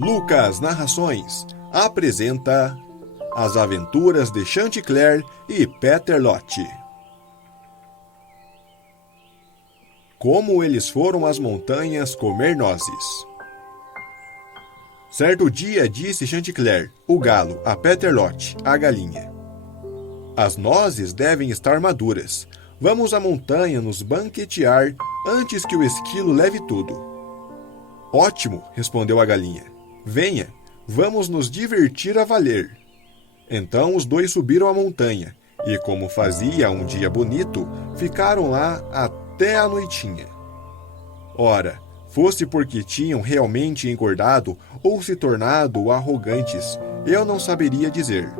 Lucas Narrações apresenta As Aventuras de Chanticleer e Peter Lorre. Como eles foram às montanhas comer nozes. Certo dia disse Chanticleer, o galo, a Peter Lorre, a galinha: as nozes devem estar maduras. Vamos à montanha nos banquetear antes que o esquilo leve tudo. Ótimo, respondeu a galinha. Venha, vamos nos divertir a valer. Então os dois subiram a montanha, e como fazia um dia bonito, ficaram lá até a noitinha. Ora, fosse porque tinham realmente engordado ou se tornado arrogantes, eu não saberia dizer.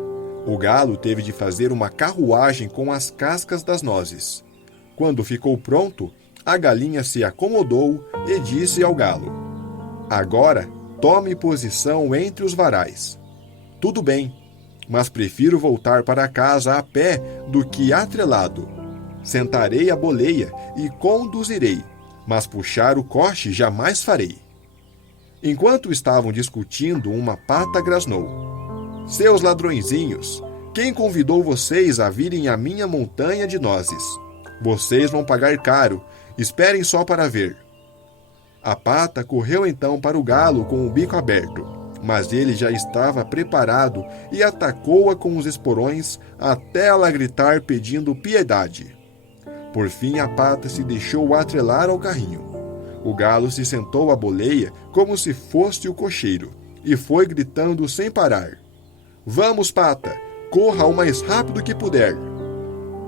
O galo teve de fazer uma carruagem com as cascas das nozes. Quando ficou pronto, a galinha se acomodou e disse ao galo: agora, tome posição entre os varais. Tudo bem, mas prefiro voltar para casa a pé do que atrelado. Sentarei a boleia e conduzirei, mas puxar o coche jamais farei. Enquanto estavam discutindo, uma pata grasnou: seus ladrõezinhos, quem convidou vocês a virem à minha montanha de nozes? Vocês vão pagar caro, esperem só para ver. A pata correu então para o galo com o bico aberto, mas ele já estava preparado e atacou-a com os esporões até ela gritar pedindo piedade. Por fim a pata se deixou atrelar ao carrinho. O galo se sentou à boleia como se fosse o cocheiro e foi gritando sem parar: vamos, pata, corra o mais rápido que puder.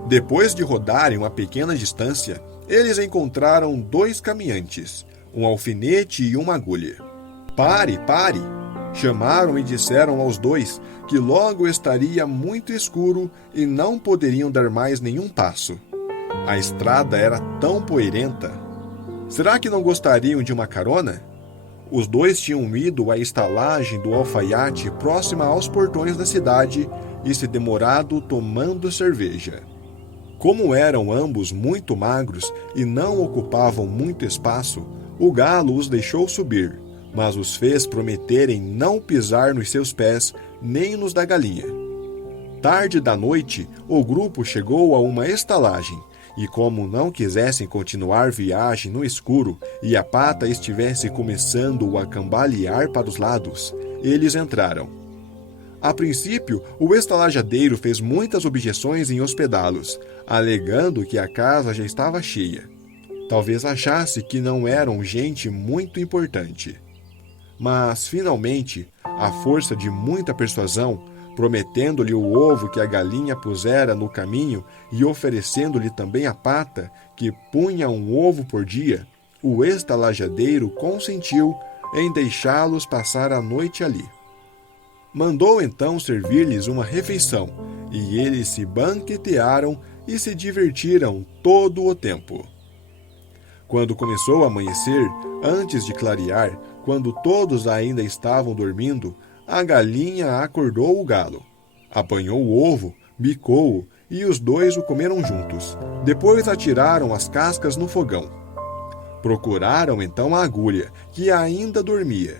Depois de rodarem uma pequena distância, eles encontraram dois caminhantes, um alfinete e uma agulha. Pare, pare! Chamaram e disseram aos dois que logo estaria muito escuro e não poderiam dar mais nenhum passo. A estrada era tão poeirenta. Será que não gostariam de uma carona? Os dois tinham ido à estalagem do alfaiate próxima aos portões da cidade e se demorado tomando cerveja. Como eram ambos muito magros e não ocupavam muito espaço, o galo os deixou subir, mas os fez prometerem não pisar nos seus pés nem nos da galinha. Tarde da noite, o grupo chegou a uma estalagem, e como não quisessem continuar viagem no escuro e a pata estivesse começando a cambalear para os lados, eles entraram. A princípio, o estalajadeiro fez muitas objeções em hospedá-los, alegando que a casa já estava cheia. Talvez achasse que não eram gente muito importante. Mas, finalmente, à força de muita persuasão, prometendo-lhe o ovo que a galinha pusera no caminho e oferecendo-lhe também a pata, que punha um ovo por dia, o estalajadeiro consentiu em deixá-los passar a noite ali. Mandou então servir-lhes uma refeição, e eles se banquetearam e se divertiram todo o tempo. Quando começou a amanhecer, antes de clarear, quando todos ainda estavam dormindo, a galinha acordou o galo. Apanhou o ovo, bicou-o, e os dois o comeram juntos. Depois atiraram as cascas no fogão. Procuraram então a agulha, que ainda dormia.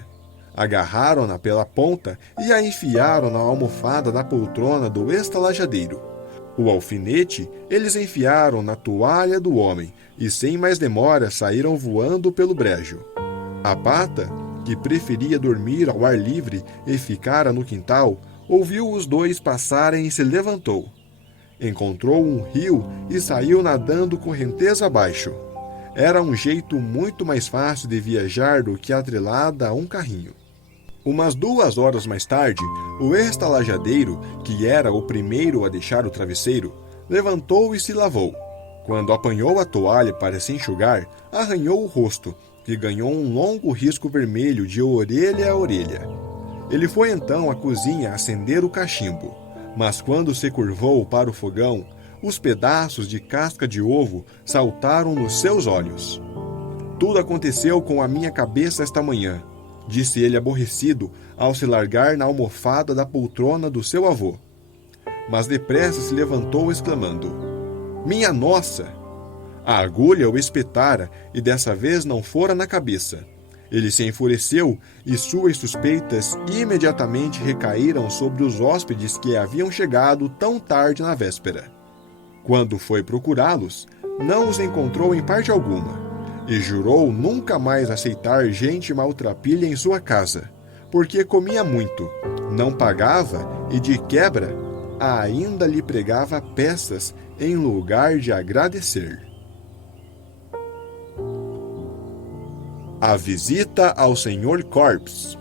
Agarraram-na pela ponta e a enfiaram na almofada da poltrona do estalajadeiro. O alfinete eles enfiaram na toalha do homem e sem mais demora saíram voando pelo brejo. A pata, que preferia dormir ao ar livre e ficara no quintal, ouviu os dois passarem e se levantou. Encontrou um rio e saiu nadando correnteza abaixo. Era um jeito muito mais fácil de viajar do que atrelada a um carrinho. Umas 2 horas mais tarde, o estalajadeiro, que era o primeiro a deixar o travesseiro, levantou e se lavou. Quando apanhou a toalha para se enxugar, arranhou o rosto, que ganhou um longo risco vermelho de orelha a orelha. Ele foi então à cozinha acender o cachimbo, mas quando se curvou para o fogão, os pedaços de casca de ovo saltaram nos seus olhos. Tudo aconteceu com a minha cabeça esta manhã, disse ele aborrecido ao se largar na almofada da poltrona do seu avô. Mas depressa se levantou exclamando: minha nossa! A agulha o espetara e dessa vez não fora na cabeça. Ele se enfureceu e suas suspeitas imediatamente recaíram sobre os hóspedes que haviam chegado tão tarde na véspera. Quando foi procurá-los, não os encontrou em parte alguma, e jurou nunca mais aceitar gente maltrapilha em sua casa, porque comia muito, não pagava e, de quebra, ainda lhe pregava peças em lugar de agradecer. A visita ao Sr. Korbes.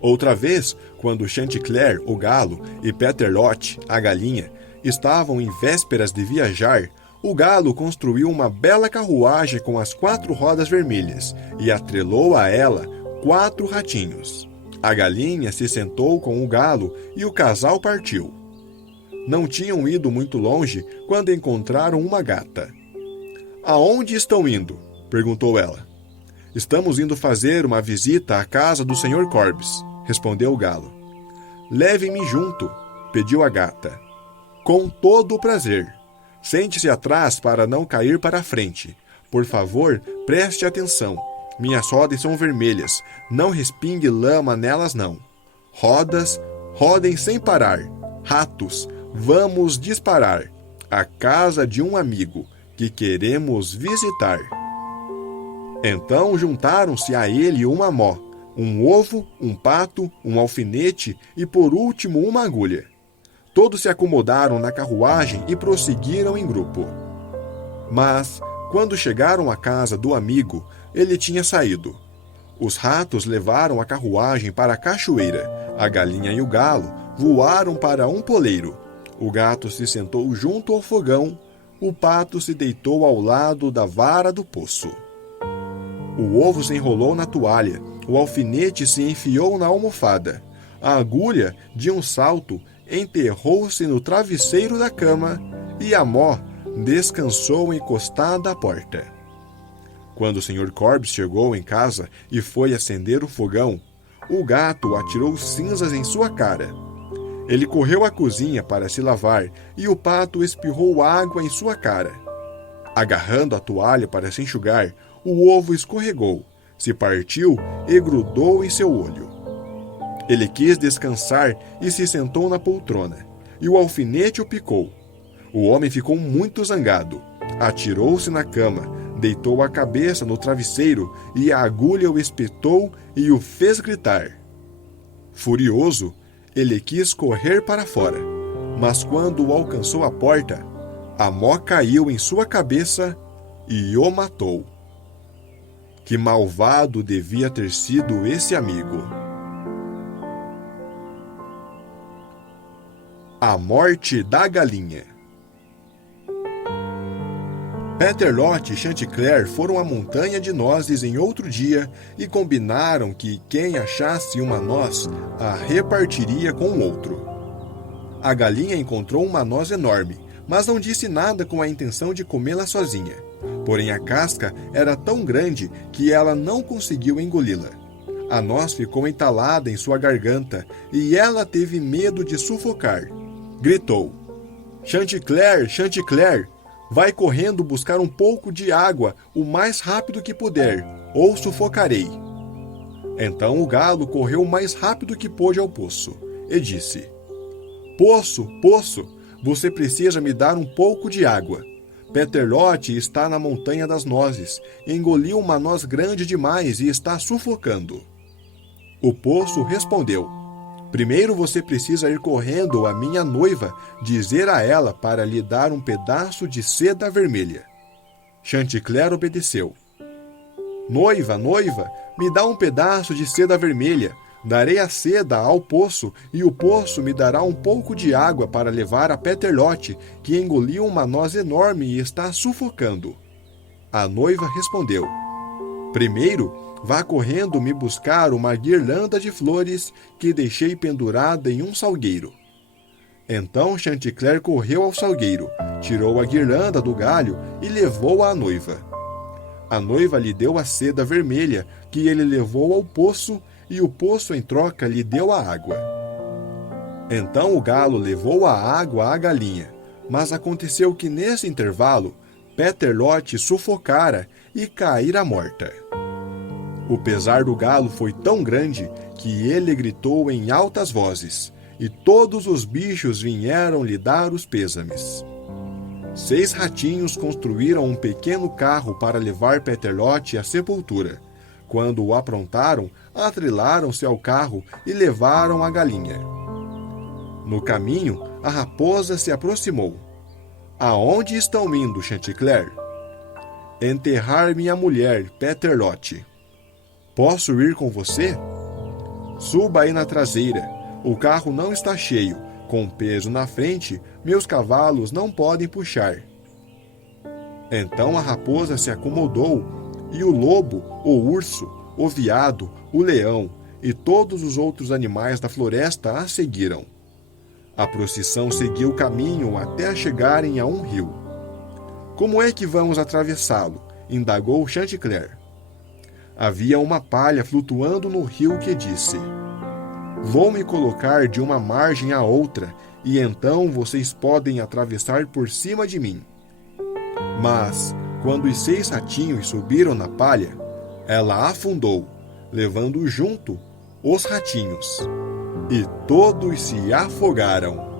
Outra vez, quando Chanticleer, o galo, e Peterlot, a galinha, estavam em vésperas de viajar, o galo construiu uma bela carruagem com as 4 rodas vermelhas e atrelou a ela 4 ratinhos. A galinha se sentou com o galo e o casal partiu. Não tinham ido muito longe quando encontraram uma gata. "Aonde estão indo?" perguntou ela. "Estamos indo fazer uma visita à casa do Sr. Korbes", respondeu o galo. "Leve-me junto", pediu a gata. "Com todo o prazer. Sente-se atrás para não cair para a frente. Por favor, preste atenção. Minhas rodas são vermelhas. Não respingue lama nelas, não. Rodas, rodem sem parar. Ratos, vamos disparar. A casa de um amigo que queremos visitar." Então juntaram-se a ele uma mó, um ovo, um pato, um alfinete e, por último, uma agulha. Todos se acomodaram na carruagem e prosseguiram em grupo. Mas, quando chegaram à casa do amigo, ele tinha saído. Os ratos levaram a carruagem para a cachoeira. A galinha e o galo voaram para um poleiro. O gato se sentou junto ao fogão. O pato se deitou ao lado da vara do poço. O ovo se enrolou na toalha. O alfinete se enfiou na almofada. A agulha, de um salto, enterrou-se no travesseiro da cama e a mó descansou encostada à porta. Quando o Sr. Korbes chegou em casa e foi acender o fogão, o gato atirou cinzas em sua cara. Ele correu à cozinha para se lavar e o pato espirrou água em sua cara. Agarrando a toalha para se enxugar, o ovo escorregou, se partiu e grudou em seu olho. Ele quis descansar e se sentou na poltrona, e o alfinete o picou. O homem ficou muito zangado. Atirou-se na cama, deitou a cabeça no travesseiro e a agulha o espetou e o fez gritar. Furioso, ele quis correr para fora, mas quando alcançou a porta, a mó caiu em sua cabeça e o matou. Que malvado devia ter sido esse amigo! A morte da galinha. Peterlot e Chanticleer foram à montanha de nozes em outro dia e combinaram que quem achasse uma noz a repartiria com o outro. A galinha encontrou uma noz enorme, mas não disse nada com a intenção de comê-la sozinha. Porém, a casca era tão grande que ela não conseguiu engoli-la. A noz ficou entalada em sua garganta e ela teve medo de sufocar. Gritou: "Chanticleer, Chanticleer, vai correndo buscar um pouco de água o mais rápido que puder, ou sufocarei." Então o galo correu o mais rápido que pôde ao poço e disse: "Poço, poço, você precisa me dar um pouco de água. Peterlot está na montanha das nozes, engoliu uma noz grande demais e está sufocando." O poço respondeu: "Primeiro você precisa ir correndo à minha noiva, dizer a ela para lhe dar um pedaço de seda vermelha." Chanticleer obedeceu. "Noiva, noiva, me dá um pedaço de seda vermelha. Darei a seda ao poço e o poço me dará um pouco de água para levar a Peterlot, que engoliu uma noz enorme e está sufocando." A noiva respondeu: "Primeiro, vá correndo me buscar uma guirlanda de flores que deixei pendurada em um salgueiro." Então Chanticleer correu ao salgueiro, tirou a guirlanda do galho e levou-a à noiva. A noiva lhe deu a seda vermelha, que ele levou ao poço, e o poço em troca lhe deu a água. Então o galo levou a água à galinha, mas aconteceu que nesse intervalo Peterlot sufocara e caíra morta. O pesar do galo foi tão grande que ele gritou em altas vozes, e todos os bichos vieram lhe dar os pêsames. 6 ratinhos construíram um pequeno carro para levar Peterlote à sepultura. Quando o aprontaram, atrelaram-se ao carro e levaram a galinha. No caminho, a raposa se aproximou. Aonde estão indo, Chanticleer? Enterrar minha mulher, Peterlote. Posso ir com você? Suba aí na traseira. O carro não está cheio. Com peso na frente, meus cavalos não podem puxar. Então a raposa se acomodou, e o lobo, o urso, o veado, o leão e todos os outros animais da floresta a seguiram. A procissão seguiu o caminho até chegarem a um rio. Como é que vamos atravessá-lo? Indagou Chanticleer. Havia uma palha flutuando no rio que disse: Vou me colocar de uma margem à outra, e então vocês podem atravessar por cima de mim. Mas, quando os 6 ratinhos subiram na palha, ela afundou, levando junto os ratinhos. E todos se afogaram.